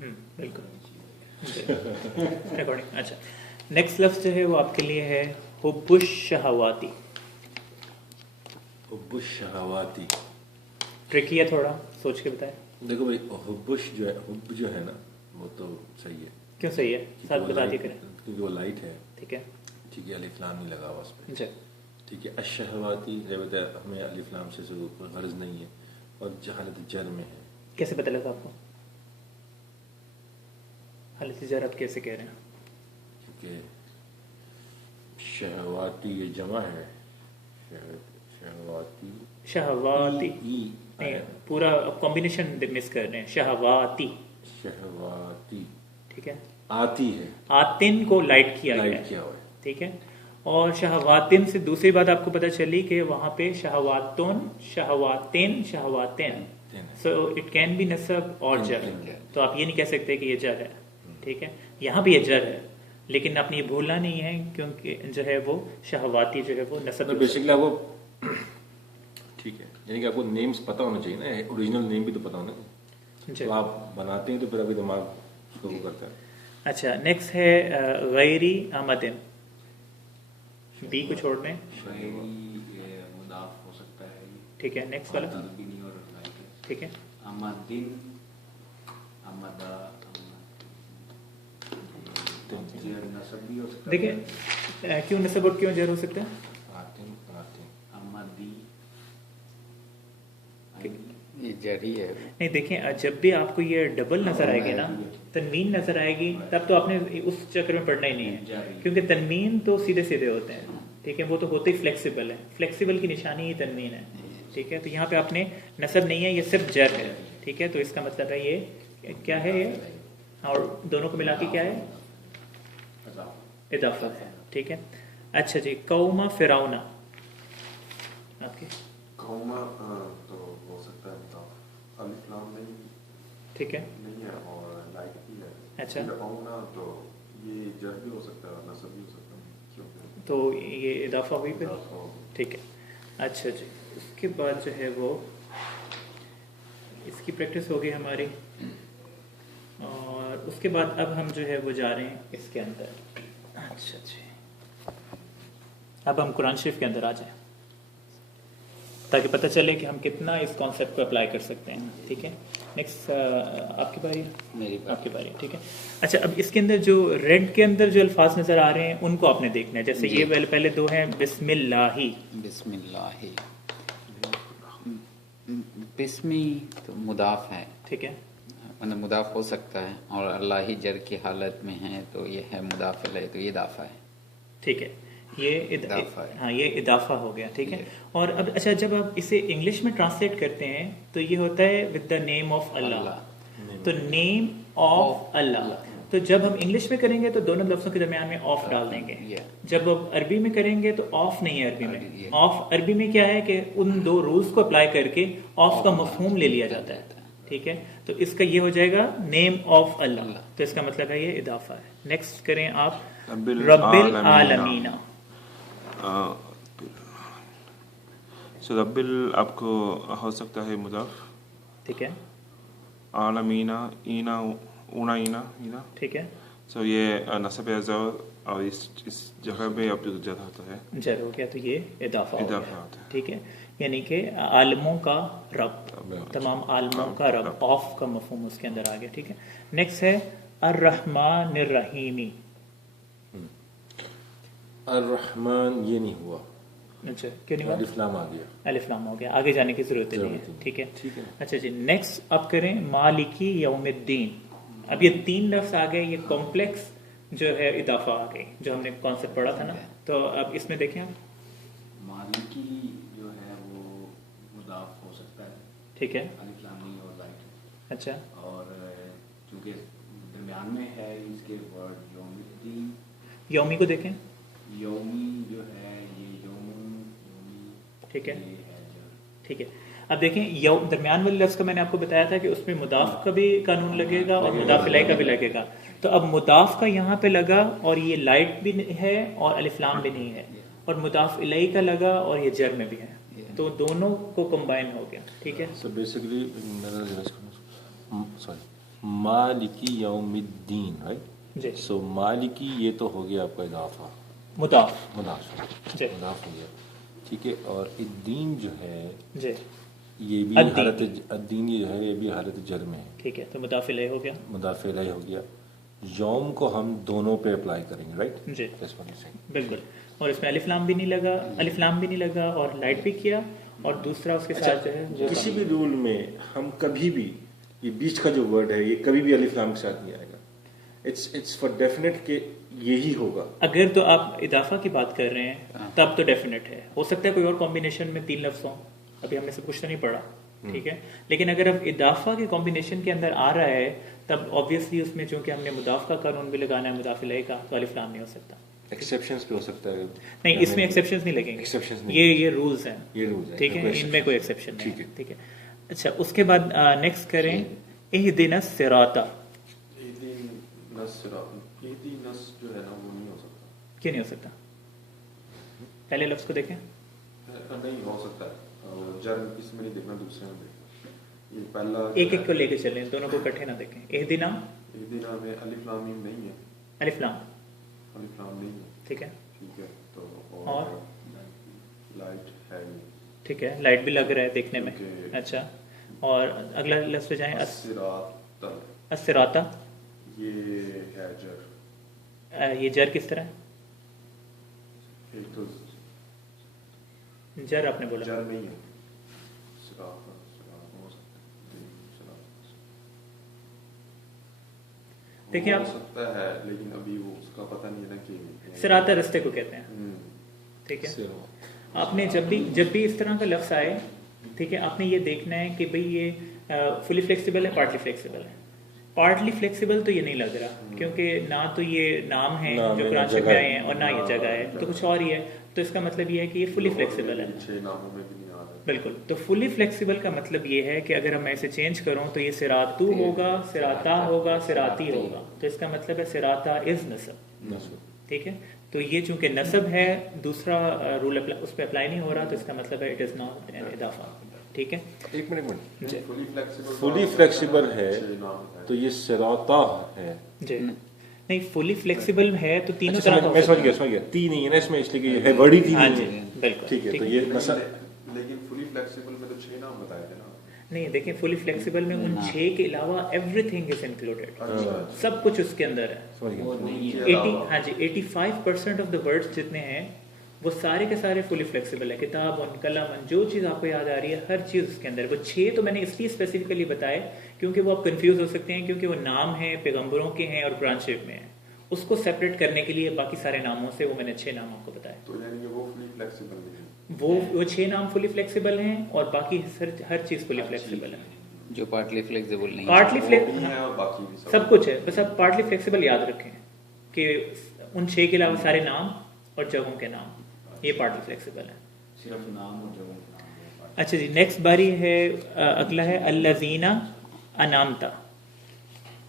बिल्कुल रिकॉर्डिंग। अच्छा, नेक्स्ट लफ्ज़ जो है वो आपके लिए है हुब्बुश शहवाती। हुब्बुश शहवाती ट्रिकी है, थोड़ा सोच के बताएं। देखो भाई, हुब्बुश जो है, हुब जो है ना, वो तो सही है। क्यों सही है, साथ बता दिया करें। क्योंकि वो लाइट है, ठीक है, ठीक है, अलिफ लाम नहीं लगा हुआ उस पर, जी ठीक है। अशहवाती हमें अलिफ लाम से कोई गर्ज नहीं है, और जहालत जर में है। कैसे पता लगा आपको हालत जर आप कैसे कह रहे हैं? क्योंकि शहवाती ये जमा है, शहवाती शहवाती ई नहीं, पूरा कॉम्बिनेशन मिस कर रहे हैं। शहवाती, शहवाती ठीक है, आती है, आतिन को लाइट किया गया लाइट है, किया हुआ है। ठीक है। और शहवातिन से दूसरी बात आपको पता चली कि वहां पे शहवातुन, शहवातिन, शहवातिन, सो इट कैन बी नसब और जर। तो आप ये नहीं कह सकते कि ये जर है, ठीक है। यहाँ भी ये जर है, लेकिन आपने ये भूलना नहीं है, क्योंकि जो है वो शहवाती जो है वो नसब। बेसिकली आपको ठीक है, यानी कि आपको नेम्स पता होना चाहिए ना, ओरिजिनल नेम भी तो पता होना चाहिए। तो आप बनाते हैं तो फिर अभी दिमाग उसको वो करता है। अच्छा, नेक्स्ट है गैरी आमदिन, बी को छोड़ दें, मुदाफ हो सकता है, ठीक है। नेक्स्ट वाला, ठीक है, अमदिन, अमदा, नसब भी हो सकता है। देखिए क्यों नसब और क्यों जर हो सकता है? आतिन आतिन अमदी ये जरी है। नहीं, देखें जब भी आपको ये डबल नजर आएगी ना, तनवीन नजर आएगी, तब तो आपने उस चक्कर में पढ़ना ही नहीं है, क्योंकि तनवीन तो सीधे सीधे होते हैं, ठीक है। वो तो होते ही फ्लेक्सिबल है, फ्लेक्सिबल की निशानी ही तनवीन है, ठीक है। तो यहाँ पे आपने नसब नहीं है, ये सिर्फ जर है, ठीक है। तो इसका मतलब है ये क्या है, ये और दोनों को मिला के क्या है, इदाफा है, ठीक है। अच्छा जी, कौमा फिरौना आपके कौमा तो हो सकता है, मतलब अलिफ लाम नहीं, ठीक है, नहीं है, और लाइट भी है। अच्छा, फिरौना तो ये जर भी हो सकता है, नसब भी हो सकता है, क्योंकि तो ये इदाफा हुई फिर, इदाफा हो। ठीक है। अच्छा जी, उसके बाद जो है वो इसकी प्रैक्टिस हो गई हमारी, और उसके बाद अब हम जो है वो जा रहे हैं इसके अंदर। अच्छा जी, अब हम कुरान शरीफ के अंदर आ जाएं, ताकि पता चले कि हम कितना इस कॉन्सेप्ट को अप्लाई कर सकते हैं, ठीक है। नेक्स्ट आपकी बारी, मेरी बारी। आपकी बारी, ठीक है। अच्छा, अब इसके अंदर जो रेड के अंदर जो अल्फाज नजर आ रहे हैं उनको आपने देखना है। जैसे ये पहले दो हैं, बिस्मिल्लाही, बिस्मिल्लाही, बिस्मी तो मुदाफ है, ठीक है, मतलब मुदाफ हो सकता है, और अल्लाह ही जर की हालत में है तो ये है मुदाफ इलैह, तो ये इदाफा है, ठीक है। ये इदाफा है। हाँ, ये इदाफा हो गया, ठीक है। और अब अच्छा, जब आप इसे इंग्लिश में ट्रांसलेट करते हैं तो ये होता है विद द नेम ऑफ अल्लाह, तो नेम ऑफ अल्लाह। तो जब हम इंग्लिश में करेंगे तो दोनों लफ्ज़ों के दरमियान में ऑफ डाल देंगे। जब आप अरबी में करेंगे तो ऑफ नहीं है अरबी में। ऑफ अरबी में क्या है कि उन दो रूल्स को अप्लाई करके ऑफ का मफहूम ले लिया जाता है, ठीक है। तो इसका ये हो जाएगा नेम ऑफ अल्लाह, तो इसका मतलब है ये इदाफा है। नेक्स्ट करें आप, रब्बिल आलमीना। सो रब्बिल आपको हो सकता है मुदाफ, ठीक है, आलमीना, ईना, ऊना, ईना, ईना, ठीक है। सो ये नसब अज़र, और इस जगह पे अब जर होता है, जर हो गया, तो ये इदाफा हो इदाफा गया, होता है, ठीक है। यानी कि आलमों का रब, तमाम आलमों का रब, ऑफ का मफहूम उसके अंदर आ गया, ठीक है। नेक्स्ट है अर्रहमानिर रहीमी। अर्रहमान ये नहीं हुआ, अच्छा, क्यों नहीं हुआ? अलिफ लाम आ गया, अलिफ लाम हो गया, आगे जाने की जरूरत नहीं है, ठीक है, ठीक है। अच्छा जी, नेक्स्ट अब करें मालिकी यौमिद्दीन। अब ये तीन लफ्ज आ गए, ये कॉम्प्लेक्स जो है इदाफा आ गई, जो हमने कॉन्सेप्ट पढ़ा था ना। तो अब इसमें देखें, मालिकी जो है वो मुदाफ हो सकता है, ठीक है, अलिफ लाम नहीं और लाइट है। अच्छा, और चूंकि दरमियान में है इसके वर्ड यौमुद्दीन, यौमी को देखें, यौमी जो है ये यौमी, ठीक है, ये है जर। ठीक है। अब देखें, दरमियान वाले लफ्ज़ का मैंने आपको बताया था कि उसमें मुदाफ का भी कानून लगेगा और मुदाफ इलैह का भी लगेगा। तो अब मुदाफ का यहाँ पे लगा और ये लाइट भी है और अलिफ लाम भी नहीं है, और मुदाफ इलैह का लगा और ये जर में भी है, तो दोनों को कंबाइन हो गया, ठीक है। सो बेसिकली मालिकी यौमिद्दीन, राइट जी। सो मालिकी ये तो हो गया आपका इजाफा, मुदाफ मुदाफ जी। मुदाफ हो गया, ठीक है। और इद्दीन जो है जी ये भी अद्दीन। हालत अद्दीन ये है, ये भी हालत जर में है, ठीक है, तो मुदाफ इलैह हो गया। मुदाफ इलैह हो गया। यौम को हम दोनों पे अप्लाई करेंगे, right ji That's what he's saying. बिल्कुल, और इसमें अलिफ लाम भी नहीं लगा, अलिफ लाम भी नहीं लगा और लाइट भी किया, और दूसरा उसके साथ जो है वो किसी भी रूल में हम कभी भी ये बीच का जो वर्ड है ये कभी भी अलिफ लाम के साथ नहीं आएगा, इट्स फॉर डेफिनेट के यही होगा। अगर तो आप इदाफा की बात कर रहे हैं तब तो डेफिनेट है, हो सकता है कोई और कॉम्बिनेशन में 3 लफ्ज़ हों, अभी हमने सब कुछ तो नहीं पढ़ा, ठीक है। लेकिन अगर अब इदाफा के कॉम्बिनेशन के अंदर आ रहा है तब ऑब्वियसली उसमें चूंकि हमने मुदाफ का कानून भी लगाना है, मुदाफ इलैह का, तो अलिफ लाम नहीं हो सकता। एक्सेप्शंस भी हो सकता है, नहीं, इसमें एक्सेप्शंस नहीं लगेंगे, Exceptions नहीं ये रूल्स हैं, ये रूल्स है, ठीक है, कोई इनमें कोई एक्सेप्शन नहीं ठीक है, है। ठीक है। अच्छा, उसके बाद नेक्स्ट करें इहदिनस सिराता। नस जो है ना वो नहीं हो सकता, क्यों नहीं हो सकता? पहले लफ्ज को देखें, नहीं हो सकता है, जर इसमें नहीं देखना, दूसरे में देखना। ये पहला एक एक को लेके चलें, दोनों को इकट्ठे ना देखें। इहदिना इहदिना में अलिफ लाम मीम नहीं है, अलिफ लाम, अलिफ लाम नहीं है, ठीक है, ठीक है। तो और लाइट है नहीं, ठीक है, लाइट भी लग रहा है देखने में। Okay. अच्छा, और अगला लफ्ज पे जाएं, सिरातल, अस्सिराता, ये है जर, ये जर किस तरह? एक तो जर आपने बोला, जर में ही है, सिरातल सिरात हो सकता है, सिरात देखिए हो आप, सकता है, लेकिन अभी वो उसका पता नहीं है ना कि सिराता रस्ते को कहते हैं, हम्म, ठीक है। से- आपने जब भी इस तरह का लफ्ज आए, ठीक है, आपने ये देखना है कि भाई ये फुली फ्लेक्सिबल है, पार्टली फ्लेक्सिबल है। पार्टली फ्लेक्सिबल तो ये नहीं लग रहा, क्योंकि ना तो ये नाम है नाम जो है, कुरान ना शरीफ जगह में आए हैं, और ना ये जगह है, तो कुछ और ही है। तो इसका मतलब ये है कि ये फुली फ्लेक्सिबल है, 6 नामों में भी नहीं आ रहा है। बिल्कुल। तो फुली फ्लेक्सिबल का मतलब ये है कि अगर मैं इसे चेंज करूं तो ये सिरातू होगा, सिराता होगा, सिराती होगा। तो इसका मतलब है सिराता इज नसब, नस्ब। ठीक है। तो ये चूंकि नसब है, दूसरा रूल उस पर अप्लाई नहीं हो रहा, तो इसका मतलब है इट इज नॉट एन इदाफा, ठीक है। एक मिनट जी फुली फ्लेक्सिबल, फुली फ्लेक्सिबल है 6 नाम है। तो ये सिराता है। जी, नहीं फुली फ्लेक्सिबल है तो तीनों तरह का मैं हो समझ सकता गया, समझ गया। तीन नहीं है ना इसमें, इसलिए कि है वर्ड ही तीन हाँ नहीं जी, है, बिल्कुल, ठीक है। तो ठीक ये लेकिन नसब फुली फ्लेक्सिबल में तो 6 नाम बताए थे ना। नहीं, देखिए फुली फ्लेक्सिबल में उन 6 के अलावा एवरीथिंग इज इंक्लूडेड, अच्छा, सब कुछ उसके अंदर है। समझ गया। वो नहीं है। 80 हाँ जी 85% ऑफ द वर्ड्स जितने हैं वो सारे के सारे फुली फ्लेक्सिबल है। किताब कलम, जो चीज़ आपको याद आ रही है, हर चीज़ उसके अंदर है। वो 6 तो मैंने इसलिए स्पेसिफिकली बताए क्योंकि वो आप कंफ्यूज हो सकते हैं, क्योंकि वो नाम है, पैगंबरों के हैं और कुरान शरीफ में है। उसको सेपरेट करने के लिए बाकी सारे नामों से वो मैंने 6 नाम आपको बताए। तो यानी कि वो फुली फ्लेक्सिबल नहीं है। वो 6 नाम फुली फ्लेक्सिबल हैं और बाकी हर चीज़ फुली फ्लेक्सिबल है। जो पार्टली फ्लेक्सिबल नहीं है। पार्टली वो भी फ्लेक्सिबल है और बाकी भी सब कुछ है, बस आप पार्टली फ्लेक्सिबल याद रखें कि उन 6 के अलावा सारे नाम और जगहों के नाम, ये पार्टली फ्लेक्सिबल है। सिर्फ नाम और जगहों के नाम है। अच्छा जी, नेक्स्ट बारी है, अगला है अल्लज़ीना अनामता।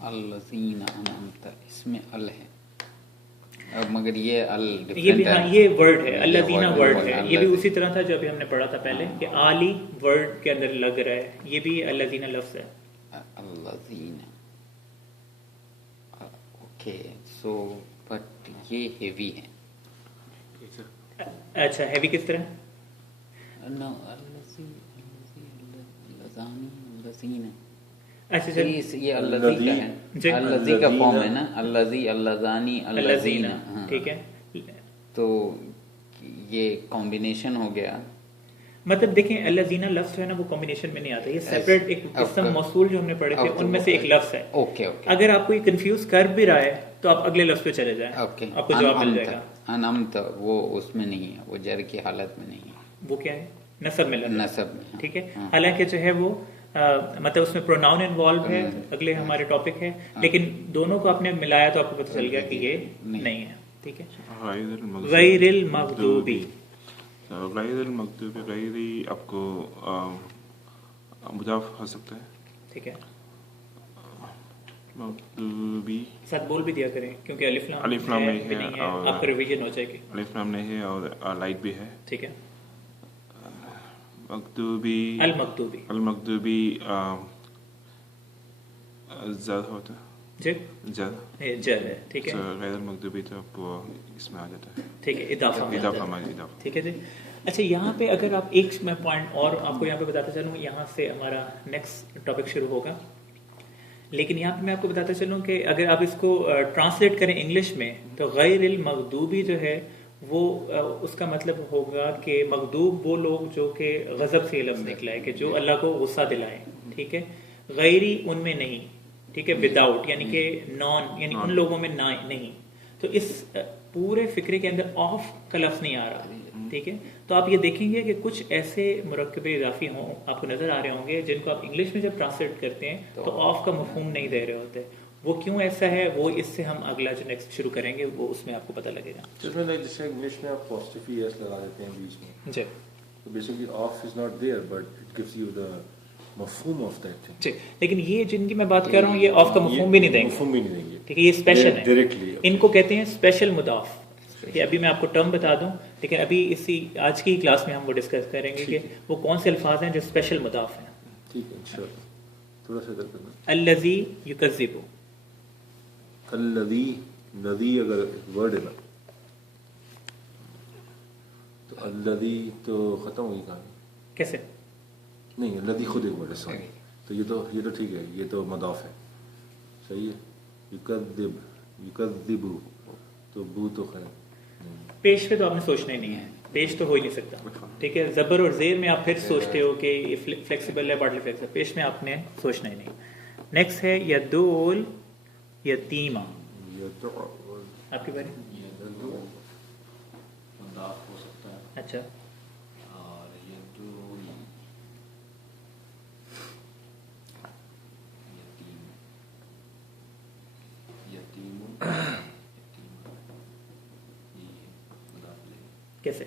अल्लज़ीना अनअमता, इसमें अल है, अब मगर ये अल ये भी डिफरेंट हाँ, है। ये वर्ड है, ये अल्लज़ीना word वर्ड है, है। ये भी अल्लज़ी- उसी तरह था जो अभी हमने पढ़ा था पहले कि आली वर्ड के अंदर लग रहा है, ये भी अल्लज़ीना लफ्ज़ है। अल्लज़ीना, ओके, सो बट ये हेवी है। अच्छा, हैवी किस तरह? नो, अल्लज़ी अल्लज़ानी अल्लज़ीना, अच्छा चल, ये अल्लज़ी का जी। है, अल्लज़ी का फॉर्म है ना, अल्लज़ी अल्लज़ानी अल्लज़ीना, अल्लज़ीना, हाँ। ठीक है। तो ये कॉम्बिनेशन हो गया। मतलब देखें, अल्लज़ीना लफ्ज़ जो है ना वो कॉम्बिनेशन में नहीं आता, ये सेपरेट एक इसम मौसूल जो हमने पढ़े थे उनमें से एक लफ्ज़ है। ओके ओके, अगर आपको ये कंफ्यूज कर भी रहा है तो आप अगले लफ्ज़ पे चले जाएं, ओके। आपको जवाब मिल जाएगा। अनअमत वो उसमें नहीं है, वो जर की हालत में नहीं है, वो क्या है? नसब में लगा, नसब में, हाँ। ठीक है। हाँ। हालांकि जो है वो मतलब उसमें प्रोनाउन इन्वॉल्व है, अगले हमारे टॉपिक है, लेकिन दोनों को आपने मिलाया तो आपको पता चल गया कि ये नहीं है, ठीक है। गैरिल मग़दूबी, गैरिल मग़दूबी, गैरी आपको मुजाफ हो सकता है, ठीक है। मग़दूबी साथ बोल भी दिया करें क्योंकि अलिफ लाम नहीं भी है नहीं है, और आपका रिवीजन हो जाएगी, अलिफ लाम नहीं है और लाइट भी है। ठीक है। मग़दूबी अल मग़दूबी, अल मग़दूबी زد ہوتا ہے جی زد جر ہے ٹھیک ہے. تو غیر المغضوبی تو وہ اس میں آ جاتا ہے. ٹھیک ہے اضافہ میں اضافہ ہماری اضافہ. ٹھیک ہے جی. اچھا یہاں پہ اگر آپ ایک میں پوائنٹ اور آپ کو یہاں پہ بتاتا چلوں, یہاں سے ہمارا نیکسٹ ٹاپک شروع ہوگا, لیکن یہاں پہ میں آپ کو بتاتا چلوں کہ اگر آپ اس کو ٹرانسلیٹ کریں انگلش میں تو غیر المغضوبی جو ہے وہ اس کا مطلب ہوگا کہ مغضوب وہ لوگ جو کہ غضب سے لفظ نکلا ہے کہ جو اللہ کو غصہ دلائیں. ٹھیک ہے, غیری ان میں نہیں. ٹھیک ہے, وداؤٹ یعنی کہ نان یعنی ان لوگوں میں نہیں. تو اس پورے فکرے کے اندر آف کا لفظ نہیں آ رہا. ٹھیک ہے, تو آپ یہ دیکھیں گے کہ کچھ ایسے مرکب اضافی ہوں آپ کو نظر آ رہے ہوں گے جن کو آپ انگلش میں جب ٹرانسلیٹ کرتے ہیں تو آف کا مفہوم نہیں دے رہے ہوتے. وہ کیوں ایسا ہے وہ اس سے ہم اگلا جو نیکسٹ شروع کریں گے وہ اس میں آپ کو پتہ لگے گا. جیسے انگلش میں آپ پوزیٹیو ایس لگا دیتے ہیں بیچ میں, جی تو basically of is not there but it gives you the مفہوم آف دیٹ تھنگ. جی, لیکن یہ جن کی میں بات کر رہا ہوں یہ آف کا مفہوم بھی نہیں دیں گے. مفہوم بھی نہیں دیں گے. ٹھیک ہے, یہ اسپیشل ہے ڈائریکٹلی. ان کو کہتے ہیں اسپیشل مضاف. یہ ابھی میں آپ کو ٹرم بتا دوں, لیکن ابھی اسی آج کی کلاس میں ہم وہ ڈسکس کریں گے کہ وہ کون سے الفاظ ہیں جو اسپیشل مضاف ہیں. ٹھیک ہے انشاءاللہ تھوڑا سا ادھر کرنا. الذی یکذب, الذی ندی اگر ورڈ ہے نا تو الذی تو ختم ہوئی کہانی. کیسے نہیں, الذی خود ایک ورڈ ہے سوری. تو یہ تو ٹھیک ہے, یہ تو مضاف ہے صحیح ہے. یکذب تو بو تو خیر پیش پہ تو آپ نے سوچنا ہی نہیں ہے, پیش تو ہو ہی نہیں سکتا. ٹھیک ہے, زبر اور زیر میں آپ پھر سوچتے ہو کہ یہ فلیکسیبل ہے پارٹلی فلیکسیبل, پیش میں آپ نے سوچنا ہی نہیں. نیکسٹ ہے یدول یتیمہ. آپ کی باری مضاف ہو سکتا ہے. اچھا, اور یدول یتیم کیسے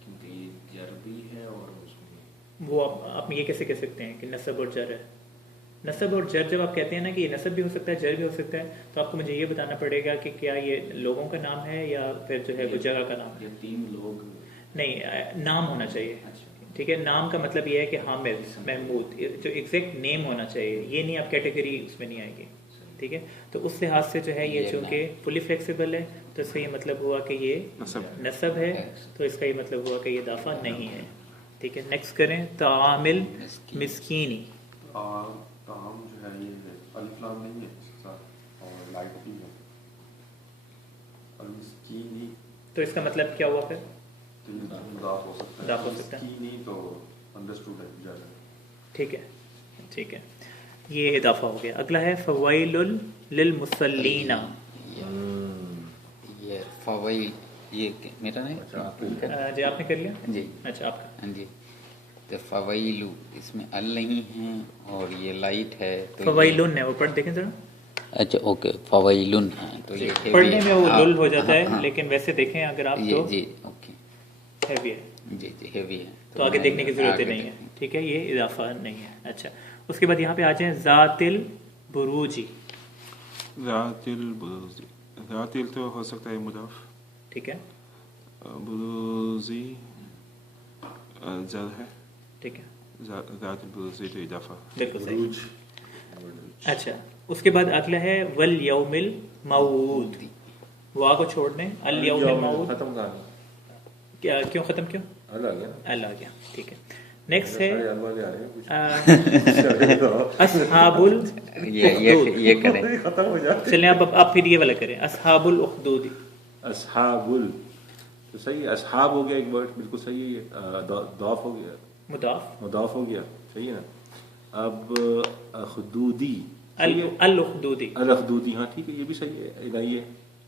کیونکہ یہ جر بھی ہے اور اس میں وہ آپ یہ کیسے کہہ سکتے ہیں کہ نصب اور جر ہے. نصب اور جر جب آپ کہتے ہیں نا کہ یہ نصب بھی ہو سکتا ہے جر بھی ہو سکتا ہے, تو آپ کو مجھے یہ بتانا پڑے گا کہ کیا یہ لوگوں کا نام ہے یا پھر جو ہے وہ جگہ کا نام ہے. یتیم لوگ نہیں, نام ہونا چاہیے. ٹھیک ہے, نام کا مطلب یہ ہے کہ حامد محمود جو ایگزیکٹ نیم ہونا چاہیے, یہ نہیں آپ کیٹیگری اس میں نہیں آئے گی. ٹھیک ہے, تو اس لحاظ سے جو ہے یہ چونکہ فلی فلیکسیبل ہے تو اس کا یہ مطلب ہوا کہ یہ نصب ہے, تو اس کا یہ مطلب ہوا کہ یہ اضافہ نہیں ہے. ٹھیک ہے, نیکسٹ کریں تعامل مسکینی. تعام جو ہے یہ الف لام نہیں ہے اس کے ساتھ اور لائٹ بھی ہے. المسکینی تو اس کا مطلب کیا ہوا پھر؟ تو یہ مضاف ہو سکتا ہے. مضاف ہو سکتا ہے. مسکینی تو انڈرسٹوڈ ہے جائے. ٹھیک ہے, ٹھیک ہے, یہ اضافہ ہو گیا. اگلا ہے فویل للمصلین. یہ فویل یہ میرا نہیں جی آپ نے کر لیا. جی اچھا آپ کا. ہاں جی, تو فویلو اس میں ال نہیں ہے اور یہ لائٹ ہے تو فویلن ہے, وہ پڑھ دیکھیں ذرا. اچھا اوکے, فویلن ہے تو یہ پڑھنے میں وہ لل ہو جاتا ہے, لیکن ویسے دیکھیں اگر آپ تو جی اوکے ہیوی ہے. جی ہیوی ہے تو آگے دیکھنے کی ضرورت نہیں ہے. ٹھیک ہے, یہ اضافہ نہیں ہے. اچھا, اس کے بعد یہاں پہ آ جائیں ذات البروجی. ذات البروجی, ذات ال تو ہو سکتا ہے مضاف. ٹھیک ہے, بروزی زر ہے. ٹھیک ہے, ذات البروجی تو اضافہ. بالکل صحیح. اچھا, اس کے بعد اگلا ہے والیوم الموعود. وا کو چھوڑ دیں, الیوم الموعود. ختم کہانی. کیا کیوں ختم کیوں؟ ال آ گیا. ال آ گیا. ٹھیک ہے, نیکسٹ ہے ال والے آ رہے ہیں کچھ. اصحاب الاخدود. یہ کریں. ختم ہو جاتے. چلیں آپ پھر یہ والا کریں, اصحاب الاخدود. اصحاب ال تو صحیح ہے, اصحاب ہو گیا ایک ورڈ بالکل صحیح ہے. ضاف ہو گیا, مضاف ہو گیا, صحیح ہے نا. اب اخدودی الاخدودی. الاخدودی, ہاں ٹھیک ہے, یہ بھی صحیح ہے, ادائی ہے.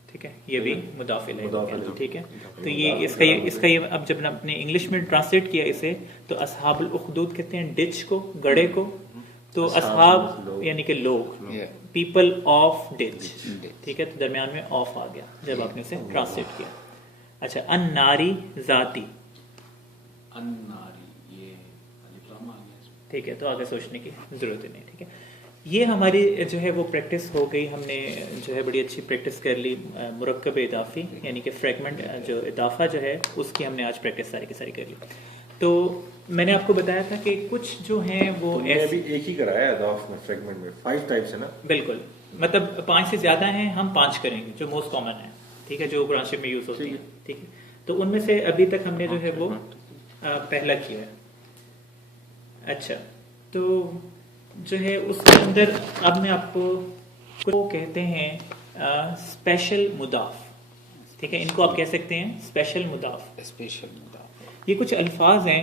ٹھیک ہے, یہ بھی مضاف الیہ. مضاف الیہ. ٹھیک ہے, تو یہ اس کا یہ اب جب اپنے انگلش میں ٹرانسلیٹ کیا اسے تو اصحاب الاخدود کہتے ہیں ڈچ کو, گڑھے کو. تو اصحاب یعنی کہ لوگ, پیپل آف ڈچ. ٹھیک ہے, تو درمیان میں آف آ گیا جب آپ نے اسے ٹرانسلیٹ کیا. اچھا, الناری ذاتی. الناری یہ الف لام آ گیا. ٹھیک ہے, تو آگے سوچنے کی ضرورت نہیں. ٹھیک ہے, یہ ہماری جو ہے وہ پریکٹس ہو گئی. ہم نے جو ہے بڑی اچھی پریکٹس کر لی مرکب اضافی, یعنی کہ فریگمنٹ جو اضافہ جو ہے اس کی ہم نے آج پریکٹس ساری کی ساری کر لی. تو میں نے آپ کو بتایا تھا کہ کچھ جو ہیں وہ ابھی ایک ہی کرایا ہے اضاف میں فریگمنٹ میں 5 ٹائپس ہے نا. بالکل, مطلب 5 سے زیادہ ہیں, ہم 5 کریں گے جو موسٹ کامن ہے, ٹھیک ہے, جو قرآن شریف میں یوز ہوتی ہیں, ٹھیک ہے. تو ان میں سے ابھی تک ہم نے جو ہے وہ پہلا کیا ہے. اچھا, تو جو ہے اس کے اندر اب میں آپ کو کہتے ہیں اسپیشل مضاف, ٹھیک ہے, ان کو آپ کہہ سکتے ہیں اسپیشل مضاف. اسپیشل مضاف یہ کچھ الفاظ ہیں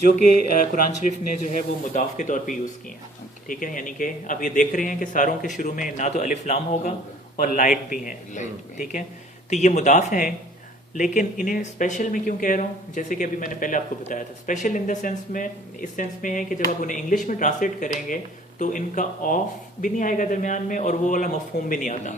جو کہ قرآن شریف نے جو ہے وہ مضاف کے طور پہ یوز کیے ہیں, ٹھیک ہے. یعنی کہ آپ یہ دیکھ رہے ہیں کہ ساروں کے شروع میں نہ تو الف لام ہوگا اور لائٹ بھی ہیں, ٹھیک ہے. تو یہ مضاف ہیں, لیکن انہیں اسپیشل میں کیوں کہہ رہا ہوں, جیسے کہ ابھی میں نے پہلے آپ کو بتایا تھا, اسپیشل ان دا سینس میں, اس سینس میں ہے کہ جب آپ انہیں انگلش میں ٹرانسلیٹ کریں گے تو ان کا آف بھی نہیں آئے گا درمیان میں, اور وہ والا مفہوم بھی نہیں آتا,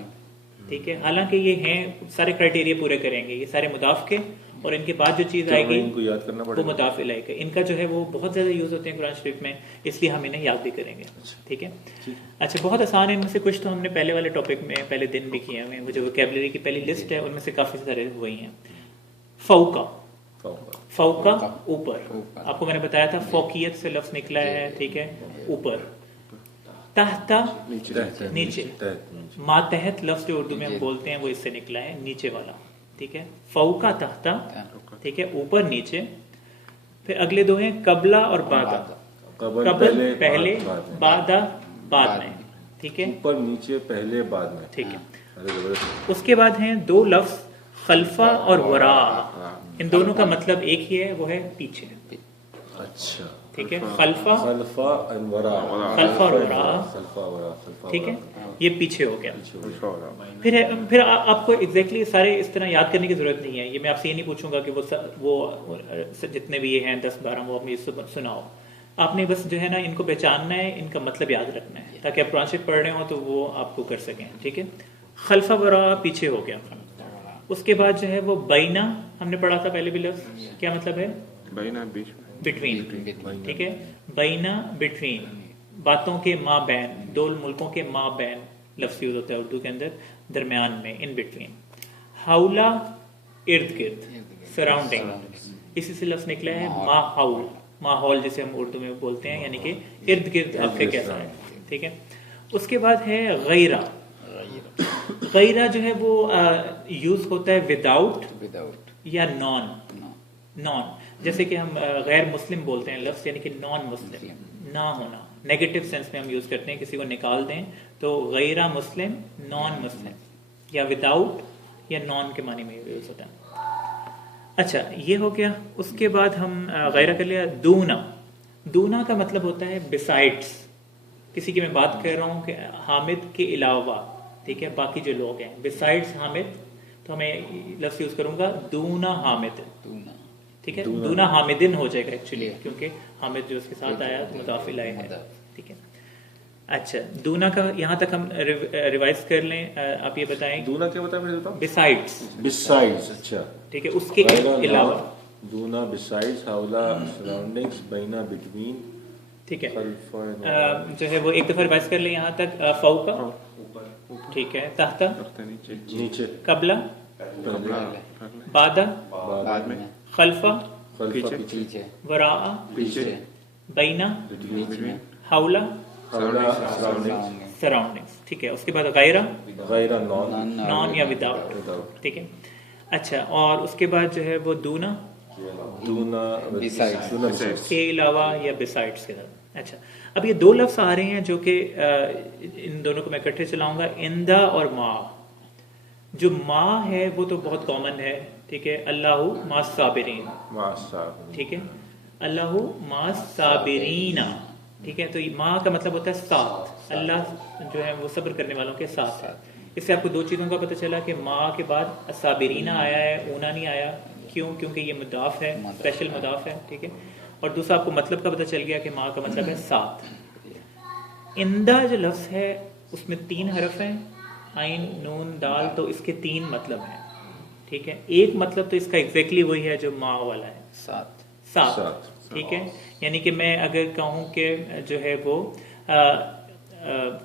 ٹھیک ہے. حالانکہ یہ ہیں سارے کرائٹیریا پورے کریں گے, یہ سارے مضاف کے, اور ان کے بعد جو چیز آئے گی ان کو یاد کرنا پڑے وہ مضاف الیہ کا. ان کا جو ہے وہ بہت زیادہ یوز ہوتے ہیں قرآن شریف میں, اس لیے ہم انہیں یاد بھی کریں گے, ٹھیک ہے. اچھا, بہت آسان ہے, ان میں سے کچھ تو ہم نے پہلے والے ٹاپک میں پہلے دن بھی کیے ہوئے ہیں. وہ جو ووکیبلری کی پہلی لسٹ ہے ان میں سے کافی سارے وہی ہیں. فوقا, فوقا اوپر, آپ کو میں نے بتایا تھا فوقیت سے لفظ نکلا ہے, ٹھیک ہے, اوپر. تحتا نیچے, ماتحت لفظ جو اردو میں ہم بولتے ہیں وہ اس سے نکلا ہے, نیچے والا, ٹھیک ہے. فوقا تحتا, ٹھیک ہے, اوپر نیچے. پھر اگلے دو ہیں قبلہ اور بعدہ. قبل پہلے, بعدہ بعد میں, ٹھیک ہے, اوپر نیچے پہلے بعد میں, ٹھیک ہے. اس کے بعد ہیں دو لفظ خلفہ اور وراء. ان دونوں کا مطلب ایک ہی ہے, وہ ہے پیچھے. اچھا, ٹھیک ہے, خلفہ اور وراء, ٹھیک ہے, یہ پیچھے ہو گیا. پھر آپ کو ایگزیکٹلی سارے اس طرح یاد کرنے کی ضرورت نہیں ہے. یہ میں آپ سے یہ نہیں پوچھوں گا کہ وہ جتنے بھی یہ ہیں 10-12 وہ اپنی سناؤ. آپ نے بس جو ہے نا ان کو پہچاننا ہے, ان کا مطلب یاد رکھنا ہے, تاکہ آپ قرآن شریف پڑھ رہے ہوں تو وہ آپ کو کر سکیں, ٹھیک ہے. خلفہ وراء پیچھے ہو گیا. اس کے بعد جو ہے وہ بینہ ہم نے پڑھا تھا پہلے بھی لفظ, کیا مطلب ہے؟ بینہ, بیچ, بٹوین, ٹھیک ہے. بینہ بٹوین, باتوں کے ماں بین, دو ملکوں کے ماں بین لفظ یوز ہوتا ہے اردو کے اندر, درمیان میں, ان بٹوین. حولا ارد گرد, سراؤنڈنگ, اسی سے لفظ نکلا ہے ماحول, ماحول جسے ہم اردو میں بولتے ہیں, یعنی کہ ارد گرد آپ کے کیسا ہے, ٹھیک ہے. اس کے بعد ہے غیرہ. غیرہ جو ہے وہ یوز ہوتا ہے وداؤٹ یا نان, جیسے کہ ہم غیر مسلم بولتے ہیں لفظ, یعنی کہ نان مسلم, نہ ہونا, نیگیٹو سینس میں ہم یوز کرتے ہیں, کسی کو نکال دیں تو غیرہ مسلم, نان مسلم, یا وداؤٹ یا نان کے معنی میں یوز ہوتا ہے. اچھا, یہ ہو گیا. اس کے بعد ہم غیرہ کر لیا. دونا, دونا کا مطلب ہوتا ہے بسائڈس, کسی کی میں بات کر رہا ہوں کہ حامد کے علاوہ, ٹھیک ہے, باقی جو لوگ ہیں بسائڈس حامد, تو میں لفظ یوز کروں گا دونا حامد, ٹھیک ہے. دونا حامدن ہو جائے گا ایکچولی, کیونکہ حامد جو اس کے ساتھ آیا تو مضاف الیہ ہے, ٹھیک ہے. اچھا, دونا کا یہاں تک ہم ریوائز کر لیں. آپ یہ بتائیں دونا کیا بتایا میں نے, بسائڈس, بسائڈس, اچھا, ٹھیک ہے, اس کے علاوہ. دونا بسائڈس, حولا سراؤنڈنگز, بینہ بٹوین, ٹھیک ہے. جو ہے وہ ایک دفعہ ریوائز کر لیں یہاں تک. فوقا, ٹھیک ہے, تحتا نیچے, قبلہ بعدہ بعد میں, خلفہ پیچھے, وراء پیچھے, بینہ حولا سراؤنڈنگز, ٹھیک ہے. اس کے بعد غیرہ نان یا وداؤٹ, ٹھیک ہے. اچھا, اور اس کے بعد جو ہے وہ دونا کے علاوہ یا بسائڈس کے ساتھ. اچھا, اب یہ دو لفظ آ رہے ہیں جو کہ ان دونوں کو میں اکٹھے چلاؤں گا, اندہ اور ما. جو ما ہے وہ تو بہت کامن ہے, ٹھیک ہے, اللہ ما صابرین, ٹھیک ہے, اللہ ما صابرین, ٹھیک ہے. تو ما کا مطلب ہوتا ہے ساتھ, اللہ جو ہے وہ صبر کرنے والوں کے ساتھ ہے. اس سے آپ کو دو چیزوں کا پتہ چلا کہ ما کے بعد صابرین آیا ہے, اونا نہیں آیا. کیوں؟ کیونکہ یہ مضاف ہے, اسپیشل مضاف ہے, ٹھیک ہے. اور دوسرا آپ کو مطلب کا پتہ چل گیا کہ ما کا مطلب ہے ساتھ. اندہ جو لفظ ہے اس میں 3 حرف ہیں, عین نون دال, تو اس کے 3 مطلب ہیں, ٹھیک ہے. ایک مطلب تو اس کا ایگزیکٹلی وہی ہے جو ما والا ہے, ساتھ, ٹھیک ہے. یعنی کہ میں اگر کہوں کہ جو ہے وہ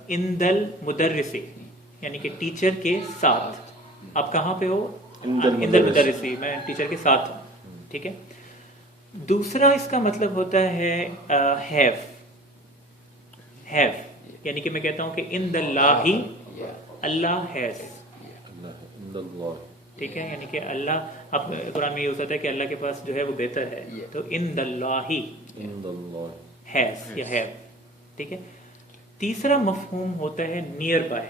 اندل مدرسی, یعنی کہ ٹیچر کے ساتھ. آپ کہاں پہ ہو؟ اندل مدرسی, میں ٹیچر کے ساتھ ہوں, ٹھیک ہے. दूसरा इसका मतलब होता है हैव, यानी कि मैं कहता हूं कि इन द लाही अल्लाह हैज, ठीक है, यानी कि अल्लाह, अब कुरान में यूज होता है कि अल्लाह के पास जो है वो बेहतर है, तो इन द लाही हैज या हैव, ठीक है। तीसरा मफहूम होता है नियर बाय,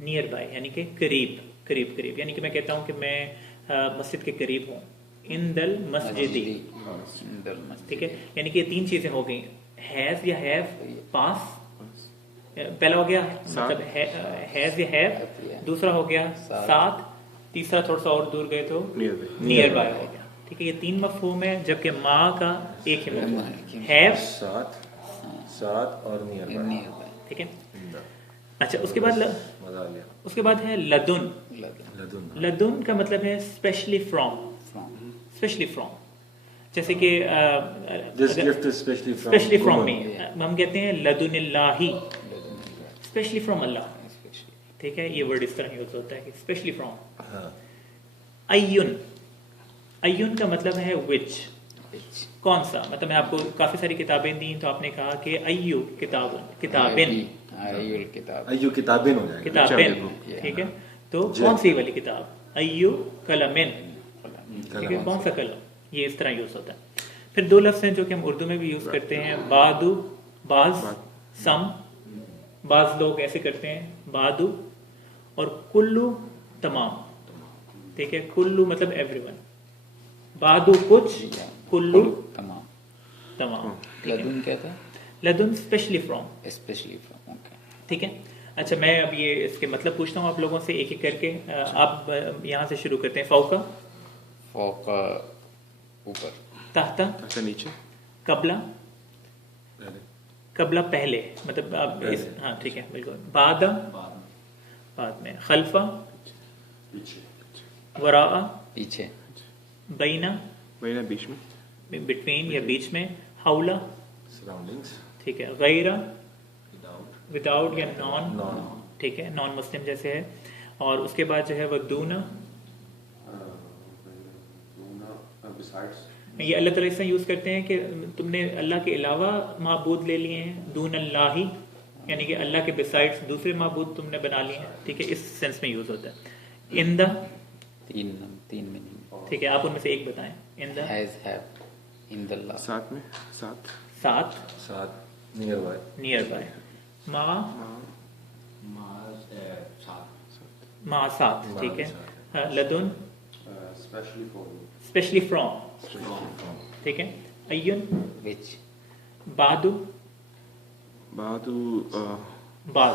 नियर बाय यानी कि करीब करीब करीब, यानी कि मैं कहता हूं कि मैं मस्जिद के करीब हूं, इन दल मस्जिदी, ठीक है, यानी कि ये तीन चीजें हो गई, हैज या हैव, पास पहला हो गया मतलब हैज या हैव, दूसरा हो गया साथ, तीसरा थोड़ा सा और दूर गए तो नियर बाय हो गया, ठीक है। ये तीन मफहूम है, जबकि माँ का एक ही मफहूम, हैव साथ और नियर बाय, ठीक है। अच्छा, उसके बाद है लदुन। लदुन का मतलब है स्पेशली फ्रॉम, स्पेशली फ्रॉम, जैसे कि स्पेशली फ्रॉम मी, हम कहते हैं लदुनिल्लाही, स्पेशली फ्रॉम अल्लाह, ठीक है, ये वर्ड इस तरह यूज होता है कि स्पेशली फ्रॉम। अय्युन, अय्युन का मतलब है विच, कौन सा, मतलब मैं आपको काफी सारी किताबें दी तो आपने कहा कि अय्यु किताबिन हो जाएगा, किताबिन, ठीक है, तो कौन सी वाली किताब, अय्यु कलमिन, ठीक है, कौन सा कलम, ये इस तरह यूज होता है। फिर दो लफ्ज हैं जो कि हम उर्दू में भी यूज करते हैं, बादू, बाज, सम, बाज लोग ऐसे करते हैं बादू, और कुल्लू तमाम, ठीक है, कुल्लू मतलब एवरीवन, बादू कुछ, कुल्लू तमाम। लदुन क्या था? लदुन स्पेशली फ्रॉम, ओके, ठीक है। अच्छा, मैं अब ये इसके मतलब पूछता हूँ आप लोगों से एक एक करके, आप यहाँ से शुरू करते हैं। फौका, फौका ऊपर, तहता नीचे, कबला, कबला पहले, मतलब आप इस, हाँ ठीक है बिल्कुल, बादा बाद में, खल्फा वरा पीछे, बैना बीच में, बिटवीन या बीच में, हौला सराउंडिंग्स, ठीक है, गैरा विदाउट या नॉन, ठीक है, नॉन मुस्लिम जैसे है, और उसके बाद जो है वो दूना, ये अल्लाह ताला इससे यूज करते हैं कि तुमने अल्लाह के अलावा माबूद ले लिए हैं, दून अल्लाही, यानी कि अल्लाह के बिसाइड्स दूसरे माबूद तुमने बना लिए हैं, ठीक है, इस सेंस में यूज होता है। इन द, तीन मीनिंग, ठीक है, आप उनमें से एक बताएं। In the, has, have, in the law, साथ में, साथ, नियर बाय, माँ साथ, ठीक है, लदुन स्पेशली फ्रॉम, ठीक है, अय्युन विच, बादू बाज,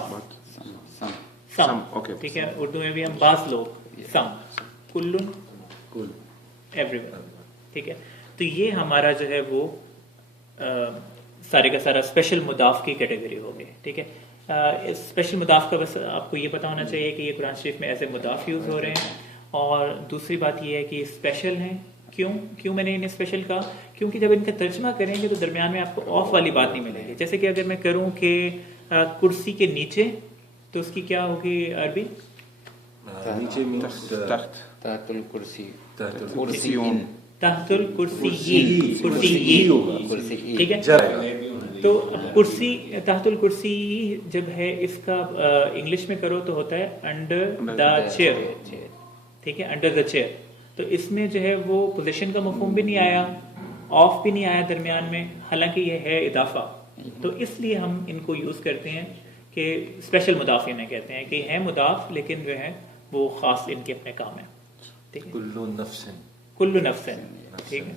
सम, ओके, ठीक है, उर्दू में भी हम बाज लोग, सम, कुल्लुन एवरीवन, ठीक है। तो ये हमारा जो है वो सारे का सारा स्पेशल मुदाफ की कैटेगरी हो गई, ठीक है। स्पेशल मुदाफ का बस आपको ये पता होना चाहिए कि ये कुरान शरीफ में ऐसे मुदाफ यूज हो रहे हैं, और दूसरी बात ये है कि स्पेशल हैं। क्यों मैंने इन्हें स्पेशल कहा? क्योंकि जब इनका तर्जमा करेंगे तो दरमियान में आपको ऑफ वाली बात नहीं मिलेगी। जैसे कि अगर मैं करूं कि कुर्सी के नीचे, तो उसकी क्या होगी अरबी? नीचे मींस तहतुल कुर्सी, तहतुल कुर्सी, ठीक है। तो कुर्सी, तहतुल कुर्सी जब है इसका इंग्लिश में करो तो होता है अंडर द चेयर, ठीक है, अंडर द चेयर। तो इसमें जो है वो पोजीशन का मफहूम भी नहीं आया, ऑफ भी नहीं आया दरमियान में, हालांकि ये है इदाफा। तो इसलिए हम इनको यूज करते हैं कि स्पेशल मुदाफ इन्हें कहते हैं कि है मुदाफ लेकिन जो है वो खास इनके अपने काम है, ठीक है। कुल्लु नफ्सिन, कुल्लु नफ्सिन, ठीक है।